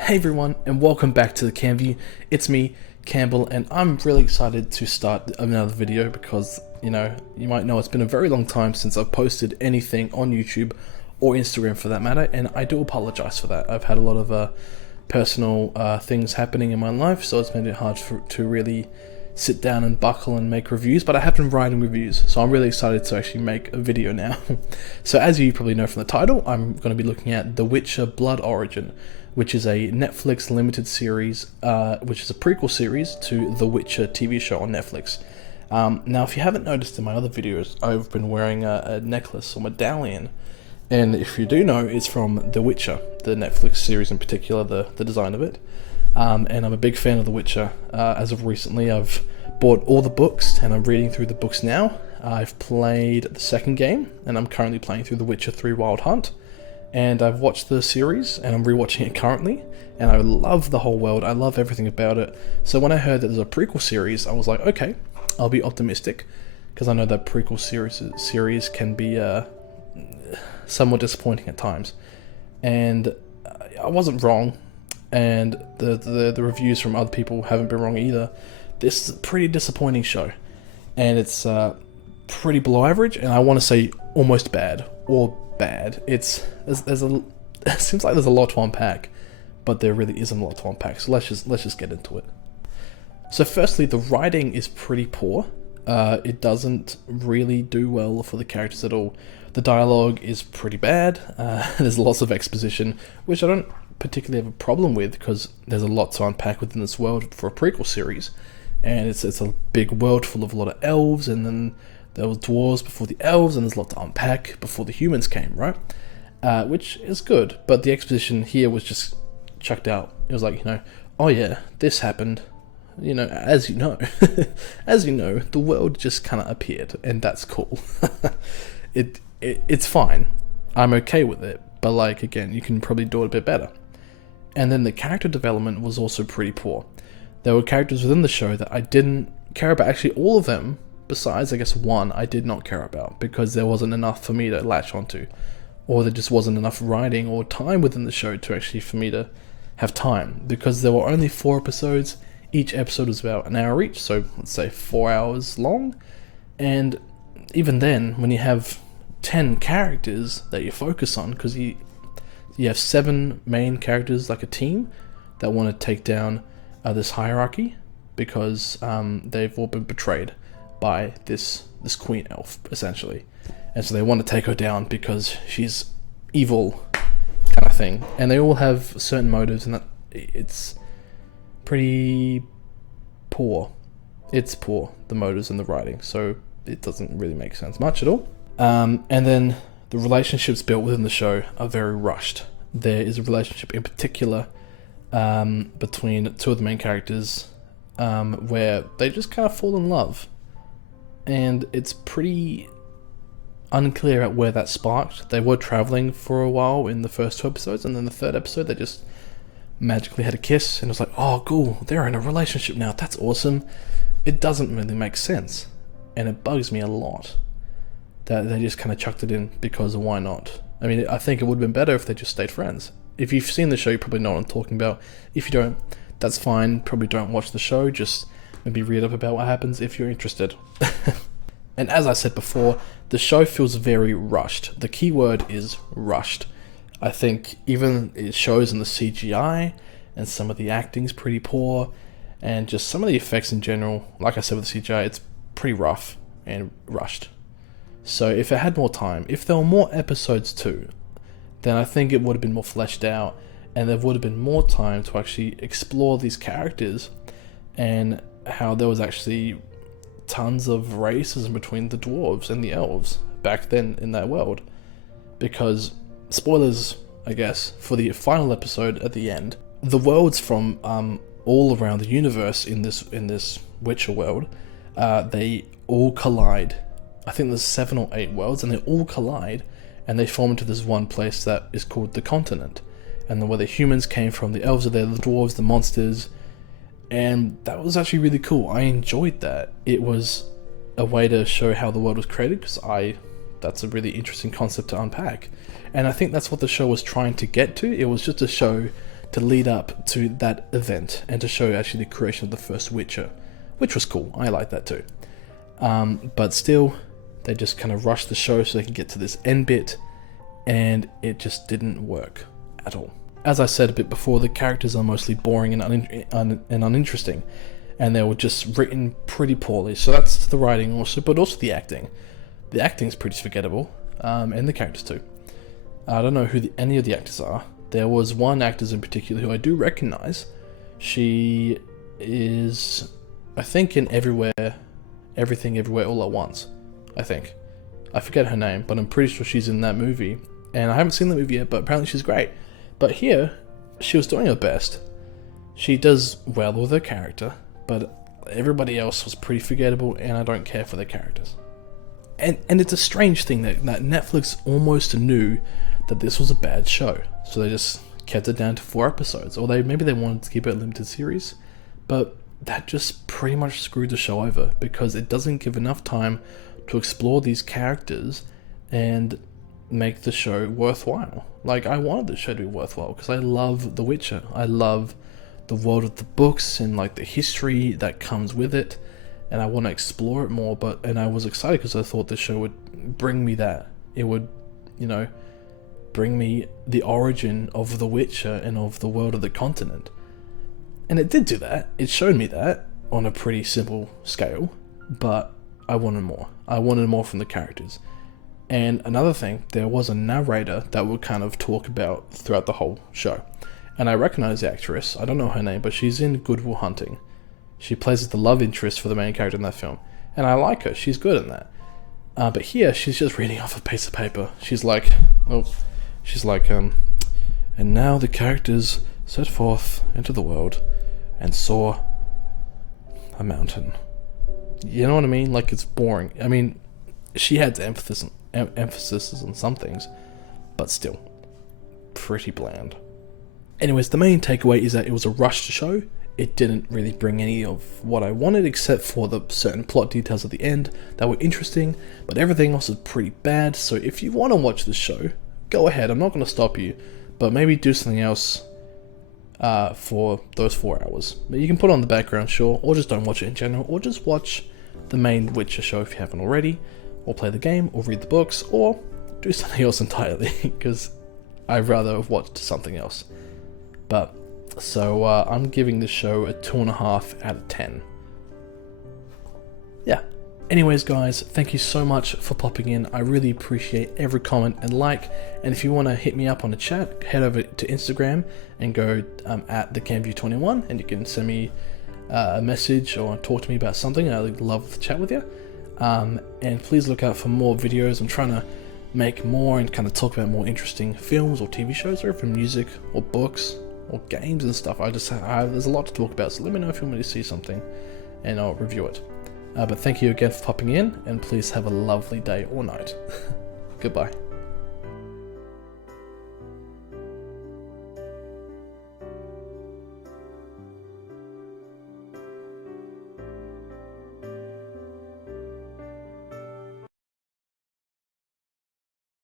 Hey everyone, and welcome back to the CamView. It's me, Campbell, and I'm really excited to start another video because, you might know it's been a very long time since I've posted anything on YouTube or Instagram for that matter, and I do apologize for that. I've had a lot of personal things happening in my life, so it's made it hard to really sit down and buckle and make reviews, but I have been writing reviews, so I'm really excited to actually make a video now. So as you probably know from the title, I'm going to be looking at The Witcher Blood Origin, which is a Netflix limited series, which is a prequel series to The Witcher TV show on Netflix. Now, if you haven't noticed in my other videos, I've been wearing a necklace or medallion, and if you do know, it's from The Witcher, the Netflix series in particular, the design of it. And I'm a big fan of The Witcher. As of recently, I've bought all the books, and I'm reading through the books now. I've played the second game, and I'm currently playing through The Witcher 3 Wild Hunt. And I've watched the series, and I'm rewatching it currently, and I love the whole world. I love everything about it. So when I heard that there's a prequel series, I was like, okay, I'll be optimistic, because I know that prequel series can be somewhat disappointing at times. And I wasn't wrong, and the reviews from other people haven't been wrong either. This is a pretty disappointing show, and it's pretty below average, and I want to say almost bad, or bad. It seems like there's a lot to unpack, but there really isn't a lot to unpack, so let's just get into it. So firstly, the writing is pretty poor. It doesn't really do well for the characters at all. The dialogue is pretty bad. There's lots of exposition, which I don't particularly have a problem with, because there's a lot to unpack within this world for a prequel series, and it's a big world full of a lot of elves, and then there was dwarves before the elves, and there's a lot to unpack before the humans came, right? Which is good, but the exposition here was just chucked out. It was like, oh yeah, this happened. As you know, the world just kind of appeared, and that's cool. It's fine. I'm okay with it, but again, you can probably do it a bit better. And then the character development was also pretty poor. There were characters within the show that I didn't care about. Actually, all of them, besides, I guess, one, I did not care about, because there wasn't enough for me to latch onto, or there just wasn't enough writing or time within the show to actually for me to have time, because there were only 4 episodes. Each episode was about an hour each, so let's say 4 hours long, and even then, when you have 10 characters that you focus on, because you have 7 main characters, like a team, that want to take down this hierarchy, because they've all been betrayed by this queen elf, essentially, and so they want to take her down because she's evil, kind of thing. And they all have certain motives, and that it's pretty poor. It's poor, the motives and the writing, so it doesn't really make sense much at all. And then the relationships built within the show are very rushed. There is a relationship in particular between 2 of the main characters where they just kind of fall in love, and it's pretty unclear at where that sparked. They were traveling for a while in the first 2 episodes, and then the 3rd episode they just magically had a kiss, and it was like, oh cool, they're in a relationship now, that's awesome. It doesn't really make sense, and it bugs me a lot that they just kind of chucked it in because why not? I mean, I think it would have been better if they just stayed friends. If you've seen the show, you probably know what I'm talking about. If you don't, that's fine, probably don't watch the show, just maybe read up about what happens if you're interested. And as I said before, the show feels very rushed. The key word is rushed. I think even it shows in the CGI, and some of the acting's pretty poor, and just some of the effects in general, like I said with the CGI, it's pretty rough and rushed. So if it had more time, if there were more episodes too, then I think it would have been more fleshed out, and there would have been more time to actually explore these characters, and how there was actually tons of racism between the dwarves and the elves back then in that world. Because, spoilers, I guess, for the final episode at the end, the worlds from all around the universe in this Witcher world, they all collide. I think there's 7 or 8 worlds, and they all collide, and they form into this one place that is called the continent. And then where the humans came from, the elves are there, the dwarves, the monsters, and that was actually really cool. I enjoyed that. It was a way to show how the world was created, because that's a really interesting concept to unpack. And I think that's what the show was trying to get to. It was just to show to lead up to that event and to show actually the creation of the first Witcher, which was cool. I like that too. But still, they just kind of rushed the show so they can get to this end bit, and it just didn't work at all. As I said a bit before, the characters are mostly boring and uninteresting, and they were just written pretty poorly. So that's the writing also, but also the acting. The acting is pretty forgettable, and the characters too. I don't know who any of the actors are. There was one actor in particular who I do recognize. She is, I think, in Everything Everywhere All at Once. I think. I forget her name, but I'm pretty sure she's in that movie. And I haven't seen the movie yet, but apparently she's great. But here, she was doing her best. She does well with her character, but everybody else was pretty forgettable, and I don't care for the characters. And it's a strange thing that Netflix almost knew that this was a bad show, so they just kept it down to 4 episodes. Or maybe they wanted to keep it a limited series, but that just pretty much screwed the show over, because it doesn't give enough time to explore these characters and make the show worthwhile. Like, I wanted the show to be worthwhile because I love The Witcher. I love the world of the books and like the history that comes with it, and I want to explore it more. And I was excited because I thought the show would bring me that. It would, bring me the origin of The Witcher and of the world of the continent. And it did do that. It showed me that on a pretty simple scale, but I wanted more. I wanted more from the characters. And another thing, there was a narrator that would kind of talk about throughout the whole show. And I recognize the actress. I don't know her name, but she's in Good Will Hunting. She plays the love interest for the main character in that film. And I like her. She's good in that. But here, she's just reading off a piece of paper. She's like, and now the characters set forth into the world and saw a mountain. You know what I mean? Like, it's boring. I mean, she had emphasis on some things, but still, pretty bland. Anyways, the main takeaway is that it was a rushed show. It didn't really bring any of what I wanted, except for the certain plot details at the end that were interesting, but everything else is pretty bad. So if you want to watch this show, go ahead. I'm not going to stop you, but maybe do something else for those 4 hours. But you can put it on the background, sure, or just don't watch it in general, or just watch the main Witcher show if you haven't already, or play the game, or read the books, or do something else entirely, because I'd rather have watched something else. But, so I'm giving this show a 2.5 out of 10. Yeah. Anyways, guys, thank you so much for popping in. I really appreciate every comment and like. And if you want to hit me up on the chat, head over to Instagram and go at thecamview21, and you can send me a message or talk to me about something. I'd love to chat with you. And please look out for more videos. I'm trying to make more and kind of talk about more interesting films or TV shows, or from music or books or games and stuff. There's a lot to talk about, so let me know if you want me to see something and I'll review it. But thank you again for popping in, and please have a lovely day or night. Goodbye.